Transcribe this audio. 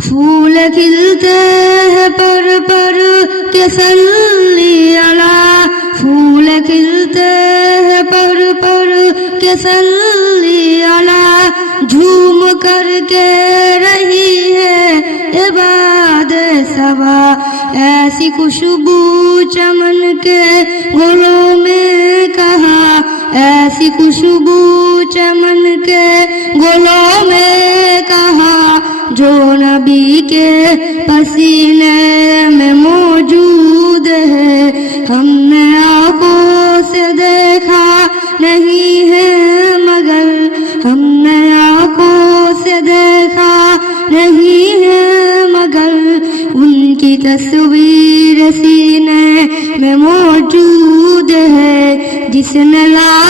پھول کھلتے ہیں پر کے صلی علی، پھول کھلتے ہیں پر کے صلی علی، جھوم کر کے رہی ہے عباد صبا، ایسی خوشبو چمن کے گلوں میں کہاں، ایسی خوشبو چمن کے گلوں میں کہاں، جو نبی کے پسینے میں موجود ہے، ہم نے آنکھوں سے دیکھا نہیں ہے مگر، ہم نے آنکھوں سے دیکھا نہیں ہے مگر، ان کی تصویر سینے میں موجود ہے، جس نے لا